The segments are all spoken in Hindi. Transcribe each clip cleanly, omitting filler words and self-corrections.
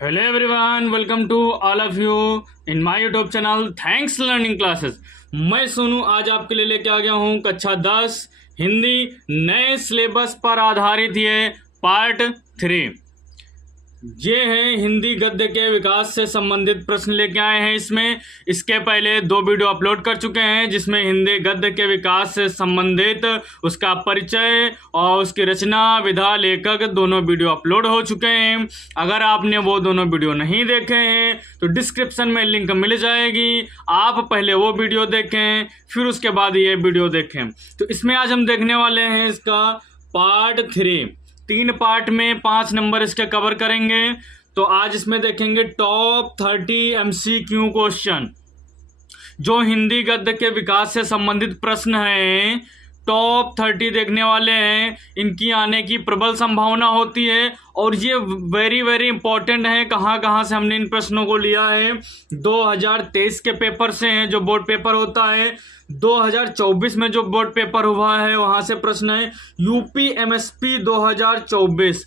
Hello everyone, welcome to all of you in my YouTube channel thanks learning classes. मैं सोनू आज आपके लिए लेके आ गया हूँ कक्षा 10 हिंदी नए सिलेबस पर आधारित ये पार्ट 3। ये है हिंदी गद्य के विकास से संबंधित प्रश्न लेके आए हैं। इसमें इसके पहले 2 वीडियो अपलोड कर चुके हैं जिसमें हिंदी गद्य के विकास से संबंधित उसका परिचय और उसकी रचना विधा लेखक दोनों वीडियो अपलोड हो चुके हैं। अगर आपने वो दोनों वीडियो नहीं देखे हैं तो डिस्क्रिप्शन में लिंक मिल जाएगी, आप पहले वो वीडियो देखें फिर उसके बाद ये वीडियो देखें। तो इसमें आज हम देखने वाले हैं इसका पार्ट 3। 3 पार्ट में 5 नंबर इसके कवर करेंगे। तो आज इसमें देखेंगे टॉप 30 MCQ क्वेश्चन जो हिंदी गद्य के विकास से संबंधित प्रश्न हैं। टॉप 30 देखने वाले हैं, इनकी आने की प्रबल संभावना होती है और ये वेरी इंपॉर्टेंट है। कहाँ से हमने इन प्रश्नों को लिया है, 2023 के पेपर से हैं जो बोर्ड पेपर होता है। 2024 में जो बोर्ड पेपर हुआ है वहाँ से प्रश्न है। यूपी MSP 2024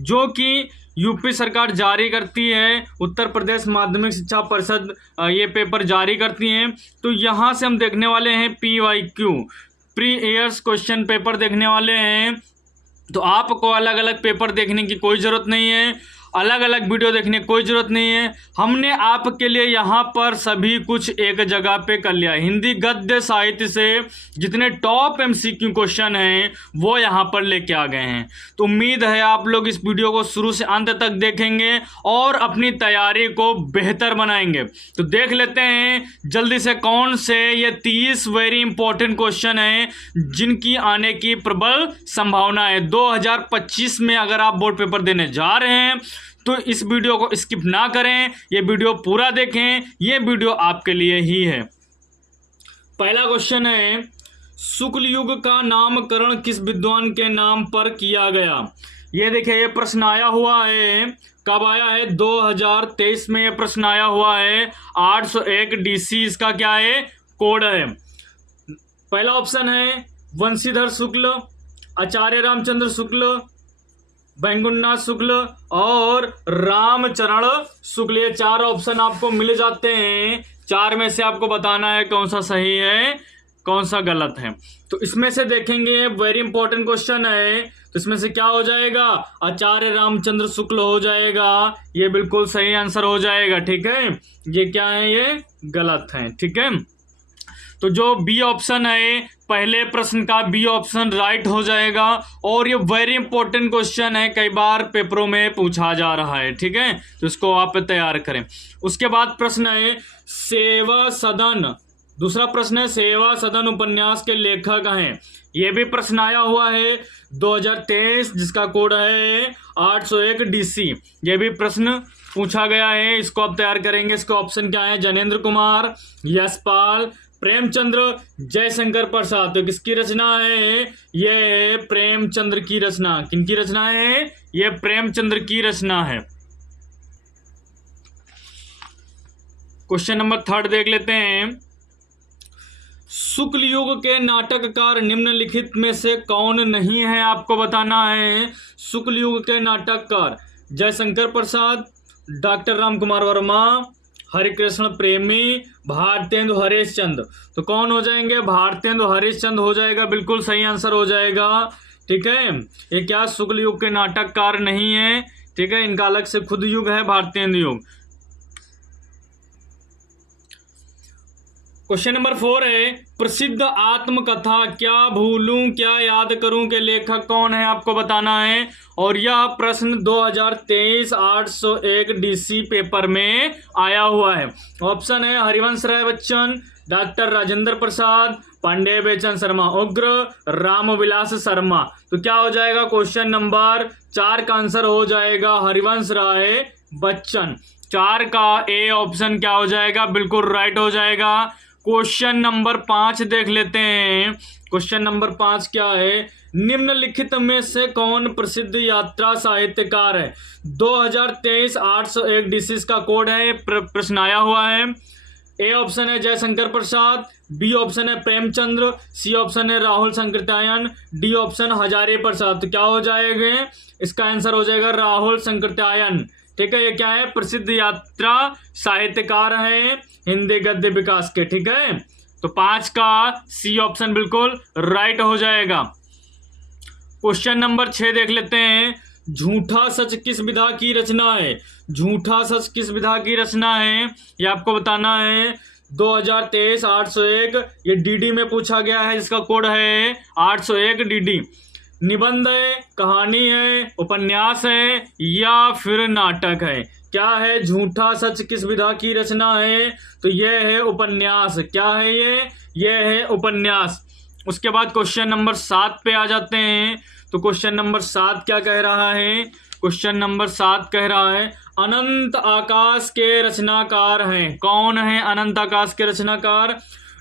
जो कि यूपी सरकार जारी करती है, उत्तर प्रदेश माध्यमिक शिक्षा परिषद ये पेपर जारी करती हैं। तो यहाँ से हम देखने वाले हैं PYQ pre years question paper देखने वाले हैं। तो आपको अलग अलग पेपर देखने की कोई ज़रूरत नहीं है, अलग अलग वीडियो देखने की कोई ज़रूरत नहीं है। हमने आपके लिए यहाँ पर सभी कुछ एक जगह पे कर लिया। हिंदी गद्य साहित्य से जितने टॉप MCQ क्वेश्चन हैं वो यहाँ पर लेके आ गए हैं। तो उम्मीद है आप लोग इस वीडियो को शुरू से अंत तक देखेंगे और अपनी तैयारी को बेहतर बनाएंगे। तो देख लेते हैं जल्दी से कौन से ये 30 वेरी इंपॉर्टेंट क्वेश्चन हैं जिनकी आने की प्रबल संभावना है। 2025 में अगर आप बोर्ड पेपर देने जा रहे हैं तो इस वीडियो को स्किप ना करें, ये वीडियो पूरा देखें, ये वीडियो आपके लिए ही है। पहला क्वेश्चन है, शुक्ल युग का नामकरण किस विद्वान के नाम पर किया गया। ये देखिए ये प्रश्न आया हुआ है, कब आया है 2023 में ये प्रश्न आया हुआ है। 801 DC इसका क्या है, कोड है। पहला ऑप्शन है वंशीधर शुक्ल, आचार्य रामचंद्र शुक्ल, बैंगुन्नाथ शुक्ल और रामचरण शुक्ल। ये 4 ऑप्शन आपको मिल जाते हैं। 4 में से आपको बताना है कौन सा सही है कौन सा गलत है। तो इसमें से देखेंगे वेरी इंपॉर्टेंट क्वेश्चन है, तो इसमें से क्या हो जाएगा, आचार्य रामचंद्र शुक्ल हो जाएगा। ये बिल्कुल सही आंसर हो जाएगा, ठीक है। ये क्या है, ये गलत है, ठीक है। तो जो बी ऑप्शन है पहले प्रश्न का बी ऑप्शन राइट हो जाएगा और ये वेरी इंपॉर्टेंट क्वेश्चन है, कई बार पेपरों में पूछा जा रहा है, ठीक है। तो इसको आप तैयार करें। उसके बाद प्रश्न है सेवा सदन, दूसरा प्रश्न है सेवा सदन उपन्यास के लेखक हैं। ये भी प्रश्न आया हुआ है 2023 जिसका कोड है 801 DC। ये भी प्रश्न पूछा गया है, इसको आप तैयार करेंगे। इसका ऑप्शन क्या है, जनेन्द्र कुमार, यशपाल, प्रेमचंद्र, जयशंकर प्रसाद। तो किसकी रचना है, ये प्रेमचंद्र की रचना। किनकी रचना है, ये प्रेमचंद्र की रचना है। क्वेश्चन नंबर 3 देख लेते हैं। शुक्ल युग के नाटककार निम्नलिखित में से कौन नहीं है, आपको बताना है। शुक्ल युग के नाटककार जयशंकर प्रसाद, डॉक्टर राम कुमार वर्मा, हरिकृष्ण प्रेमी, भारतेंदु हरिश्चंद्र। तो कौन हो जाएंगे, भारतेंदु हरिश्चंद्र हो जाएगा, बिल्कुल सही आंसर हो जाएगा, ठीक है। ये क्या शुक्ल युग के नाटककार नहीं है, ठीक है, इनका अलग से खुद युग है भारतेंदु युग। क्वेश्चन नंबर 4 है प्रसिद्ध आत्मकथा क्या भूलूं क्या याद करूं के लेखक कौन है, आपको बताना है। और यह प्रश्न 2023 801 DC पेपर में आया हुआ है। ऑप्शन है हरिवंश राय बच्चन, डॉक्टर राजेंद्र प्रसाद, पांडे बेचन शर्मा उग्र, रामविलास शर्मा। तो क्या हो जाएगा, क्वेश्चन नंबर 4 का आंसर हो जाएगा हरिवंश राय बच्चन। 4 का ए ऑप्शन क्या हो जाएगा, बिल्कुल राइट हो जाएगा। क्वेश्चन नंबर 5 देख लेते हैं। क्वेश्चन नंबर 5 क्या है, निम्नलिखित में से कौन प्रसिद्ध यात्रा साहित्यकार है। 2023 801 DC का कोड है, प्रश्न आया हुआ है। ए ऑप्शन है जयशंकर प्रसाद, बी ऑप्शन है प्रेमचंद्र, सी ऑप्शन है राहुल संकृत्यायन, डी ऑप्शन हजारी प्रसाद। तो क्या हो जाएगा, इसका आंसर हो जाएगा राहुल संकृत्यायन। ठीक है। ये क्या है? प्रसिद्ध यात्रा साहित्यकार हैं हिंदी गद्य विकास के। ठीक है, तो 5 का सी ऑप्शन बिल्कुल राइट हो जाएगा। क्वेश्चन नंबर 6 देख लेते हैं। झूठा सच किस विधा की रचना है? झूठा सच किस विधा की रचना है ये आपको बताना है। 2023 801 ये डीडी में पूछा गया है, जिसका कोड है 801 डीडी। निबंध है, कहानी है, उपन्यास है या फिर नाटक है? क्या है? झूठा सच किस विधा की रचना है? तो यह है उपन्यास। क्या है ये है उपन्यास। उसके बाद क्वेश्चन नंबर 7 पे आ जाते हैं। तो क्वेश्चन नंबर 7 क्या कह रहा है? क्वेश्चन नंबर 7 कह रहा है अनंत आकाश के रचनाकार हैं। कौन है अनंत आकाश के रचनाकार?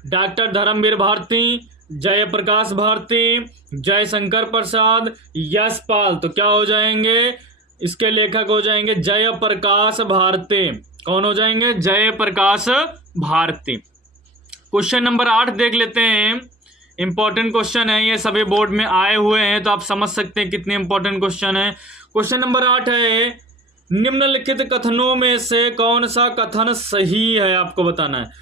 डॉक्टर धर्मवीर भारती, जयप्रकाश भारती, जयशंकर प्रसाद, यशपाल। तो क्या हो जाएंगे? इसके लेखक हो जाएंगे जयप्रकाश भारती। कौन हो जाएंगे? जयप्रकाश भारती। क्वेश्चन नंबर 8 देख लेते हैं। इंपॉर्टेंट क्वेश्चन है, ये सभी बोर्ड में आए हुए हैं, तो आप समझ सकते हैं कितने इंपॉर्टेंट क्वेश्चन है। क्वेश्चन नंबर 8 है निम्नलिखित कथनों में से कौन सा कथन सही है? आपको बताना है।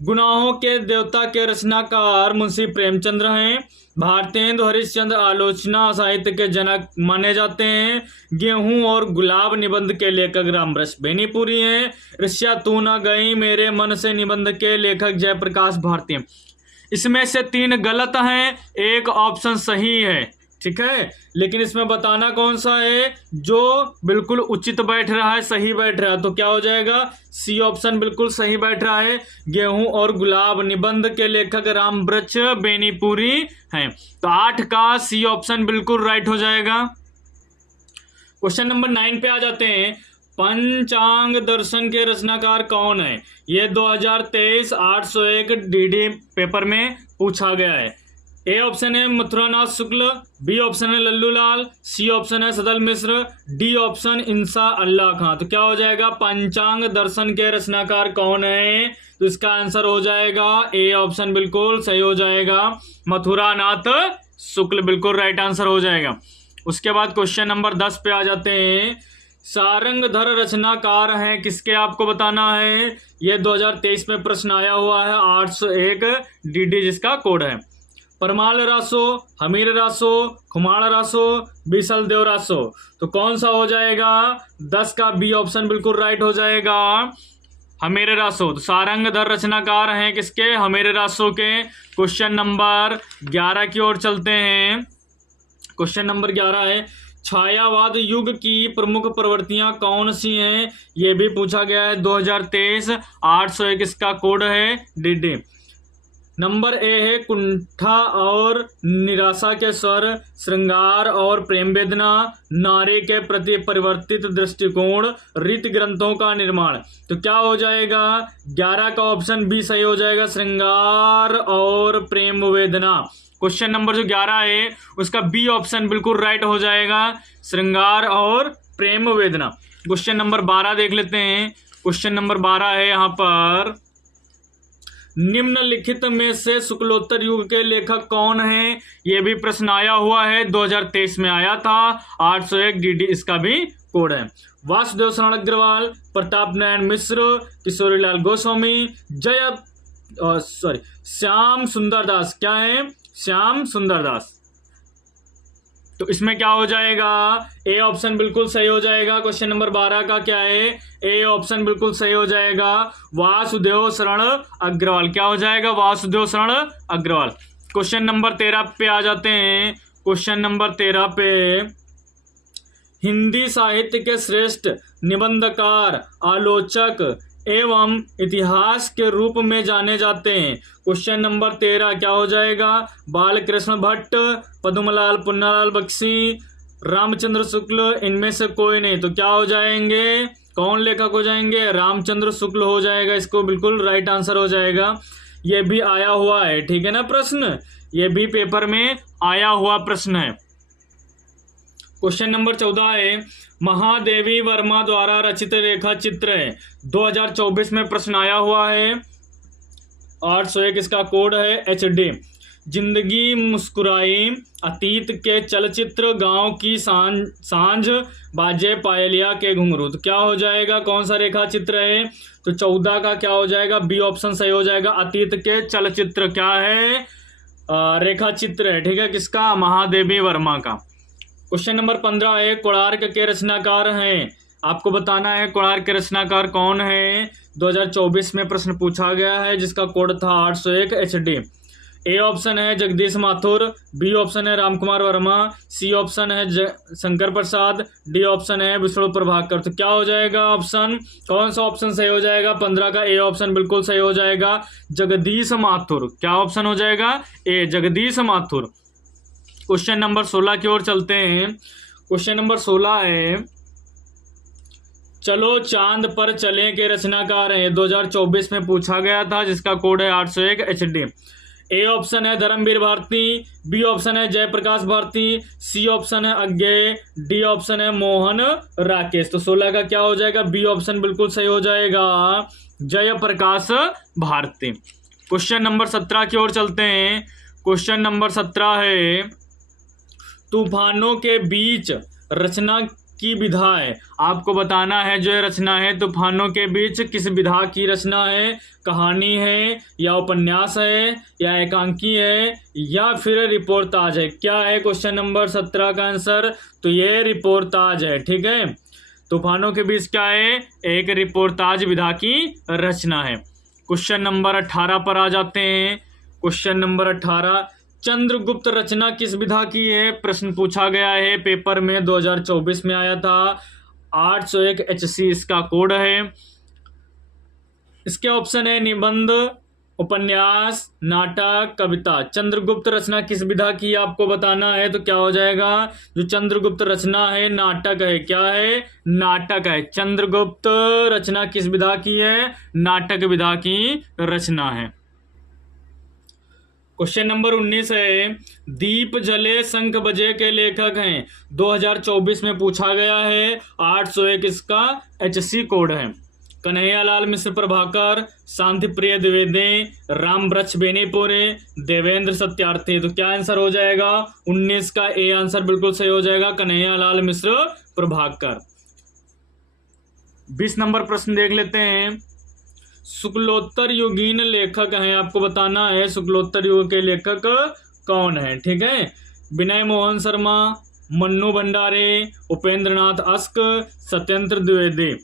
गुनाहों के देवता के रचनाकार मुंशी प्रेमचंद्र हैं। भारतेंदु हरिश्चंद्र आलोचना साहित्य के जनक माने जाते हैं। गेहूं और गुलाब निबंध के लेखक रामरस बेनीपुरी हैं। ऋष्या तू न गई मेरे मन से निबंध के लेखक जयप्रकाश भारती हैं। इसमें से 3 गलत हैं, एक ऑप्शन सही है। ठीक है, लेकिन इसमें बताना कौन सा है जो बिल्कुल उचित बैठ रहा है, सही बैठ रहा है। तो क्या हो जाएगा? सी ऑप्शन बिल्कुल सही बैठ रहा है। गेहूं और गुलाब निबंध के लेखक रामवृक्ष बेनीपुरी हैं। तो 8 का सी ऑप्शन बिल्कुल राइट हो जाएगा। क्वेश्चन नंबर 9 पे आ जाते हैं। पंचांग दर्शन के रचनाकार कौन है? ये 2023 801 डीडी पेपर में पूछा गया है। ए ऑप्शन है मथुरानाथ शुक्ल, बी ऑप्शन है लल्लू लाल, सी ऑप्शन है सदल मिश्र, डी ऑप्शन इंसा अल्लाह खां। तो क्या हो जाएगा? पंचांग दर्शन के रचनाकार कौन है? तो इसका आंसर हो जाएगा ए ऑप्शन बिल्कुल सही हो जाएगा, मथुरानाथ शुक्ल बिल्कुल राइट आंसर हो जाएगा। उसके बाद क्वेश्चन नंबर 10 पे आ जाते हैं। सारंगधर रचनाकार हैं किसके? आपको बताना है। यह 2023 में प्रश्न आया हुआ है 801 डीडी, जिसका कोड है परमाल रासो, हमीर रासो, खुमाण रासो, बीसल देव रासो। तो कौन सा हो जाएगा? 10 का बी ऑप्शन बिल्कुल राइट हो जाएगा, हमीर रासो। तो सारंगधर रचनाकार हैं किसके? हमीर रासो के। क्वेश्चन नंबर 11 की ओर चलते हैं। क्वेश्चन नंबर 11 है छायावाद युग की प्रमुख प्रवृत्तियां कौन सी हैं? यह भी पूछा गया है 2023 801, इसका कोड है डीडी। नंबर ए है कुंठा और निराशा के स्वर, श्रृंगार और प्रेम वेदना, नारी के प्रति परिवर्तित दृष्टिकोण, रीति ग्रंथों का निर्माण। तो क्या हो जाएगा? 11 का ऑप्शन बी सही हो जाएगा, श्रृंगार और प्रेम वेदना। क्वेश्चन नंबर जो 11 है उसका बी ऑप्शन बिल्कुल राइट हो जाएगा, श्रृंगार और प्रेम वेदना। क्वेश्चन नंबर 12 देख लेते हैं। क्वेश्चन नंबर 12 है यहाँ पर निम्नलिखित में से शुक्लोत्तर युग के लेखक कौन हैं? यह भी प्रश्न आया हुआ है, 2023 में आया था 801 डीडी, इसका भी कोड है। वासुदेव शरण अग्रवाल, प्रताप नारायण मिश्र, किशोरीलाल गोस्वामी, श्याम सुंदर दास। क्या है? श्याम सुंदर दास। तो इसमें क्या हो जाएगा? ए ऑप्शन बिल्कुल सही हो जाएगा। क्वेश्चन नंबर 12 का क्या है? ए ऑप्शन बिल्कुल सही हो जाएगा, वासुदेव शरण अग्रवाल। क्या हो जाएगा? वासुदेव शरण अग्रवाल। क्वेश्चन नंबर 13 पे आ जाते हैं। क्वेश्चन नंबर 13 पे हिंदी साहित्य के श्रेष्ठ निबंधकार, आलोचक एवं इतिहास के रूप में जाने जाते हैं। क्वेश्चन नंबर 13 क्या हो जाएगा? बालकृष्ण भट्ट, पद्मलाल पुन्नालाल बख्शी, रामचंद्र शुक्ल, इनमें से कोई नहीं। तो क्या हो जाएंगे? कौन लेखक हो जाएंगे? रामचंद्र शुक्ल हो जाएगा, इसको बिल्कुल राइट आंसर हो जाएगा। ये भी आया हुआ है, ठीक है ना प्रश्न, ये भी पेपर में आया हुआ प्रश्न है। क्वेश्चन नंबर 14 है महादेवी वर्मा द्वारा रचित रेखा चित्र है, 2024 में प्रश्न आया हुआ है 801, इसका कोड है HD। जिंदगी मुस्कुराई, अतीत के चलचित्र, गांव की सांझ, बाजे पायलिया के घुंघरू। तो क्या हो जाएगा, कौन सा रेखा चित्र है? तो 14 का क्या हो जाएगा, बी ऑप्शन सही हो जाएगा। अतीत के चलचित्र क्या है, रेखा चित्र है, ठीक है, किसका, महादेवी वर्मा का। क्वेश्चन नंबर 15 है, कोणार्क के रचनाकार हैं, आपको बताना है कोणार्क के रचनाकार कौन है। 2024 में प्रश्न पूछा गया है जिसका कोड था 801 HD। ए ऑप्शन है जगदीश माथुर, बी ऑप्शन है रामकुमार वर्मा, सी ऑप्शन है शंकर प्रसाद, डी ऑप्शन है विष्णु प्रभाकर। तो क्या हो जाएगा ऑप्शन, कौन सा ऑप्शन सही हो जाएगा? 15 का ए ऑप्शन बिल्कुल सही हो जाएगा, जगदीश माथुर। क्या ऑप्शन हो जाएगा? ए, जगदीश माथुर। क्वेश्चन नंबर 16 की ओर चलते हैं। क्वेश्चन नंबर 16 है, चलो चांद पर चलें के रचनाकार हैं, 2024 में पूछा गया था जिसका कोड है 801 HD। ए ऑप्शन है धर्मवीर भारती, बी ऑप्शन है जयप्रकाश भारती, सी ऑप्शन है अज्ञेय, डी ऑप्शन है मोहन राकेश। तो 16 का क्या हो जाएगा? बी ऑप्शन बिल्कुल सही हो जाएगा, जयप्रकाश भारती। क्वेश्चन नंबर 17 की ओर चलते हैं। क्वेश्चन नंबर 17 है, तूफानों के बीच रचना की विधा है, आपको बताना है जो ये रचना है तूफानों के बीच किस विधा की रचना है। कहानी है या उपन्यास है या एकांकी है या फिर रिपोर्टाज है। क्या है क्वेश्चन नंबर 17 का आंसर? तो ये रिपोर्टाज है, ठीक है। तूफानों के बीच क्या है? एक रिपोर्टाज विधा की रचना है। क्वेश्चन नंबर 18 पर आ जाते हैं। क्वेश्चन नंबर 18, चंद्रगुप्त रचना किस विधा की है? प्रश्न पूछा गया है पेपर में, 2024 में आया था, 801 HC इसका कोड है। इसके ऑप्शन है निबंध, उपन्यास, नाटक, कविता। चंद्रगुप्त रचना किस विधा की आपको बताना है, तो क्या हो जाएगा? जो चंद्रगुप्त रचना है नाटक है। क्या है? नाटक है। चंद्रगुप्त रचना किस विधा की है? नाटक विधा की रचना है। क्वेश्चन नंबर 19 है, दीप जले शंख बजे के लेखक हैं, 2024 में पूछा गया है, 801 इसका HC कोड है। कन्हैयालाल मिश्र प्रभाकर, शांति प्रिय द्विवेदी, राम वृक्ष बेनीपुरे, देवेंद्र सत्यार्थी। तो क्या आंसर हो जाएगा? 19 का ए आंसर बिल्कुल सही हो जाएगा, कन्हैयालाल मिश्र प्रभाकर। 20 नंबर प्रश्न देख लेते हैं। शुक्लोत्तर युगीन लेखक हैं, आपको बताना है शुक्लोत्तर युग के लेखक कौन है, ठीक है। विनय मोहन शर्मा, मन्नू भंडारे, उपेंद्र नाथ अस्क, सत्येंद्र द्विवेदी,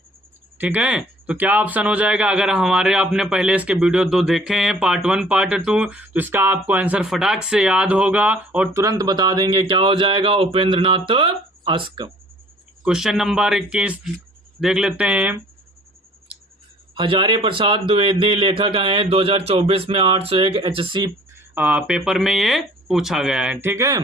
ठीक है। तो क्या ऑप्शन हो जाएगा? अगर हमारे आपने पहले इसके वीडियो 2 देखे हैं, पार्ट 1 पार्ट 2, तो इसका आपको आंसर फटाक से याद होगा और तुरंत बता देंगे। क्या हो जाएगा? Upendra Nath ask. Question number 21 देख लेते हैं। हजारी प्रसाद द्विवेदी लेखक हैं, 2024 में 801 HC पेपर में ये पूछा गया है, ठीक है।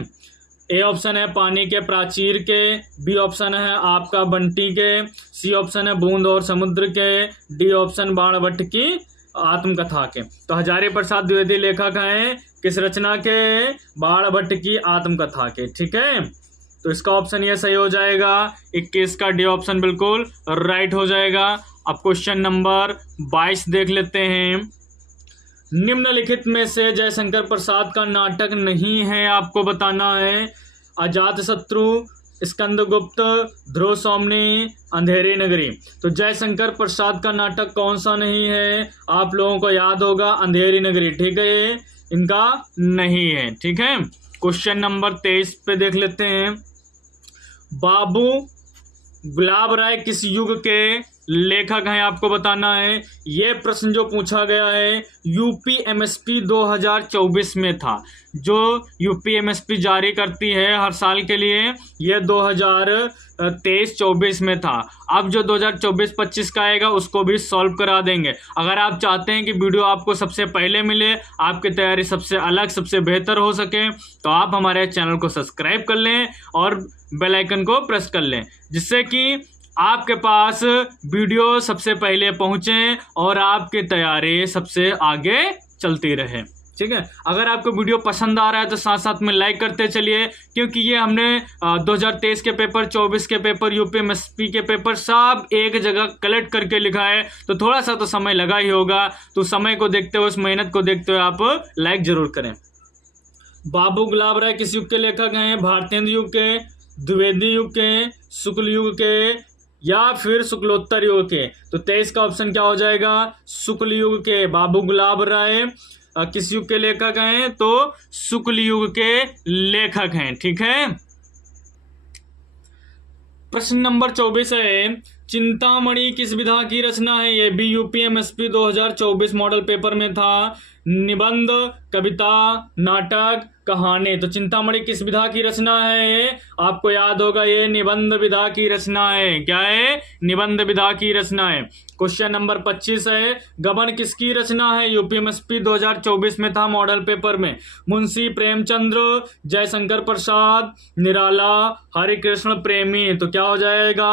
ए ऑप्शन है पानी के प्राचीर के, बी ऑप्शन है आपका बंटी के, सी ऑप्शन है बूंद और समुद्र के, डी ऑप्शन बाणभट्ट की आत्मकथा के। तो हजारी प्रसाद द्विवेदी लेखक हैं किस रचना के? बाणभट्ट की आत्मकथा के, ठीक है। तो इसका ऑप्शन ये सही हो जाएगा, 21 का डी ऑप्शन बिल्कुल राइट हो जाएगा। अब क्वेश्चन नंबर 22 देख लेते हैं। निम्नलिखित में से जयशंकर प्रसाद का नाटक नहीं है, आपको बताना है। अजातशत्रु, स्कंदगुप्त, ध्रुव सौमनी, अंधेरी नगरी। तो जयशंकर प्रसाद का नाटक कौन सा नहीं है? आप लोगों को याद होगा अंधेरी नगरी, ठीक है, इनका नहीं है, ठीक है। क्वेश्चन नंबर 23 पे देख लेते हैं। बाबू गुलाब राय किस युग के लेखक हैं, आपको बताना है। ये प्रश्न जो पूछा गया है UPMSP 2024 में था, जो UPMSP जारी करती है हर साल के लिए, ये 2023-24 में था। अब जो 2024-25 का आएगा उसको भी सॉल्व करा देंगे। अगर आप चाहते हैं कि वीडियो आपको सबसे पहले मिले, आपकी तैयारी सबसे अलग सबसे बेहतर हो सके, तो आप हमारे चैनल को सब्सक्राइब कर लें और बेल आइकन को प्रेस कर लें, जिससे कि आपके पास वीडियो सबसे पहले पहुंचे और आपकी तैयारी सबसे आगे चलती रहे, ठीक है। अगर आपको वीडियो पसंद आ रहा है तो साथ साथ में लाइक करते चलिए, क्योंकि ये हमने 2023 के पेपर, 24 के पेपर, UPMSP के पेपर सब एक जगह कलेक्ट करके लिखा है, तो थोड़ा सा तो समय लगा ही होगा। तो समय को देखते हुए, उस मेहनत को देखते हुए आप लाइक जरूर करें। बाबू गुलाब राय किस युग के लेखक हैं? भारतेंदु युग के, द्विवेदी युग के, शुक्ल युग के या फिर शुक्लोत्तर युग के? तो 23 का ऑप्शन क्या हो जाएगा? शुक्ल युग के। बाबू गुलाब राय किस युग के लेखक हैं? तो शुक्ल युग के लेखक हैं। ठीक है। प्रश्न नंबर 24 है, चिंतामणि किस विधा की रचना है? ये भी यूपीएमएसपी 2024 मॉडल पेपर में था। निबंध, कविता, नाटक, कहानी। तो चिंतामणि किस विधा की रचना है? आपको याद होगा ये निबंध विधा की रचना है। क्या है? निबंध विधा की रचना है। क्वेश्चन नंबर 25 है, गबन किसकी रचना है? यूपीएमएसपी 2024 में था मॉडल पेपर में। मुंशी प्रेमचंद्र, जयशंकर प्रसाद, निराला, हरिकृष्ण प्रेमी। तो क्या हो जाएगा?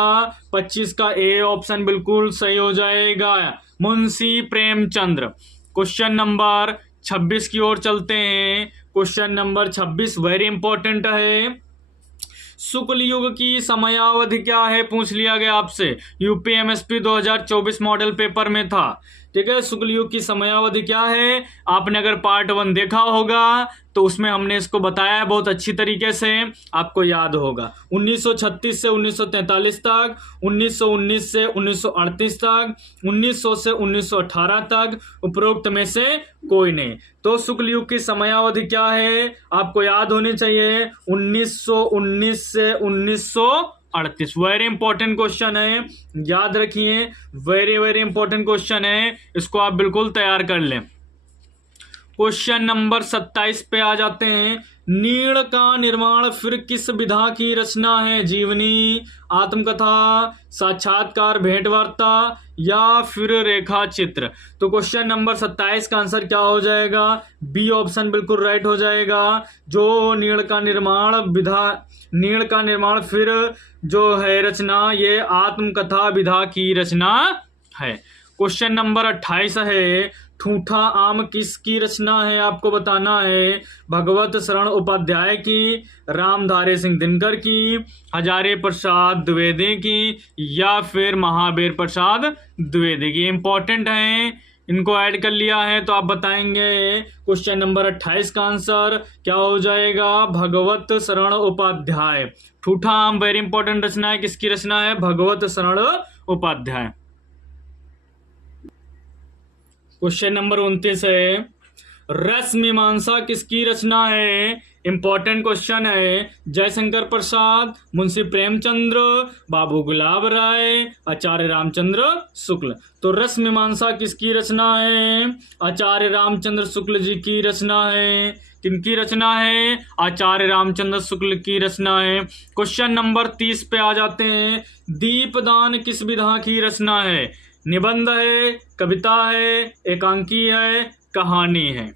25 का ए ऑप्शन बिल्कुल सही हो जाएगा, मुंशी प्रेमचंद्र। क्वेश्चन नंबर 26 की ओर चलते हैं। क्वेश्चन नंबर 26 वेरी इंपॉर्टेंट है। शुक्ल युग की समयावधि क्या है? पूछ लिया गया आपसे, यूपीएमएसपी 2024 मॉडल पेपर में था। ठीक है। शुक्ल युग की समयावधि क्या है? आपने अगर पार्ट 1 देखा होगा तो उसमें हमने इसको बताया है बहुत अच्छी तरीके से, आपको याद होगा। 1936 से 1943 तक, 1919 से 1938 तक, 1900 से 1918 तक, उपरोक्त में से कोई नहीं। तो शुक्ल युग की समयावधि क्या है? आपको याद होनी चाहिए, 1919 से 1938। वेरी इंपॉर्टेंट क्वेश्चन है, याद रखिए। वेरी वेरी इंपॉर्टेंट क्वेश्चन है, इसको आप बिल्कुल तैयार कर लें। क्वेश्चन नंबर 27 पे आ जाते हैं। नीड़ का निर्माण फिर किस विधा की रचना है? जीवनी, आत्मकथा, साक्षात्कार, भेंटवार्ता या फिर रेखा चित्र? तो क्वेश्चन नंबर 27 का आंसर क्या हो जाएगा? बी ऑप्शन बिल्कुल राइट हो जाएगा। जो नीड़ का निर्माण फिर जो है रचना, ये आत्मकथा विधा की रचना है। क्वेश्चन नंबर 28 है, ठूठा आम किसकी रचना है? आपको बताना है। भगवत शरण उपाध्याय की, रामधारी सिंह दिनकर की, हजारे प्रसाद द्विवेदी की या फिर महावीर प्रसाद द्विवेदी की? इंपॉर्टेंट है, इनको ऐड कर लिया है तो आप बताएंगे। क्वेश्चन नंबर 28 का आंसर क्या हो जाएगा? भगवत शरण उपाध्याय। ठूठा आम वेरी इंपॉर्टेंट रचना है, किसकी रचना है? भगवत शरण उपाध्याय। क्वेश्चन नंबर 29 है, रस मीमांसा किसकी रचना है? इंपॉर्टेंट क्वेश्चन है। जयशंकर प्रसाद, मुंशी प्रेमचंद्र, बाबू गुलाब राय, आचार्य रामचंद्र शुक्ल। तो रस मीमांसा किसकी रचना है? आचार्य रामचंद्र शुक्ल जी की रचना है। किनकी रचना है? आचार्य रामचंद्र शुक्ल की रचना है। क्वेश्चन नंबर 30 पे आ जाते हैं। दीपदान किस विधा की रचना है? निबंध है, कविता है, एकांकी है, कहानी है?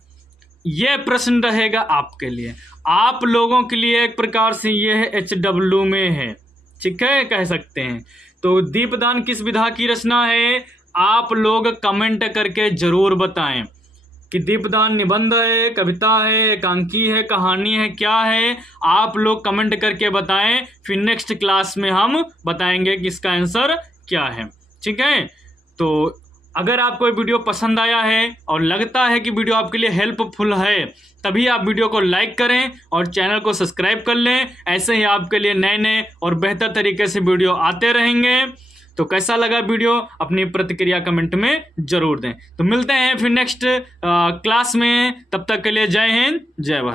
यह प्रश्न रहेगा आपके लिए, आप लोगों के लिए एक प्रकार से यह HW में है। ठीक है, कह सकते हैं। तो दीपदान किस विधा की रचना है? आप लोग कमेंट करके जरूर बताएं कि दीपदान निबंध है, कविता है, एकांकी है, कहानी है, क्या है? आप लोग कमेंट करके बताएं, फिर नेक्स्ट क्लास में हम बताएंगे कि इसका आंसर क्या है। ठीक है। तो अगर आपको ये वीडियो पसंद आया है और लगता है कि वीडियो आपके लिए हेल्पफुल है, तभी आप वीडियो को लाइक करें और चैनल को सब्सक्राइब कर लें। ऐसे ही आपके लिए नए नए और बेहतर तरीके से वीडियो आते रहेंगे। तो कैसा लगा वीडियो, अपनी प्रतिक्रिया कमेंट में जरूर दें। तो मिलते हैं फिर नेक्स्ट क्लास में, तब तक के लिए जय हिंद, जय भारत।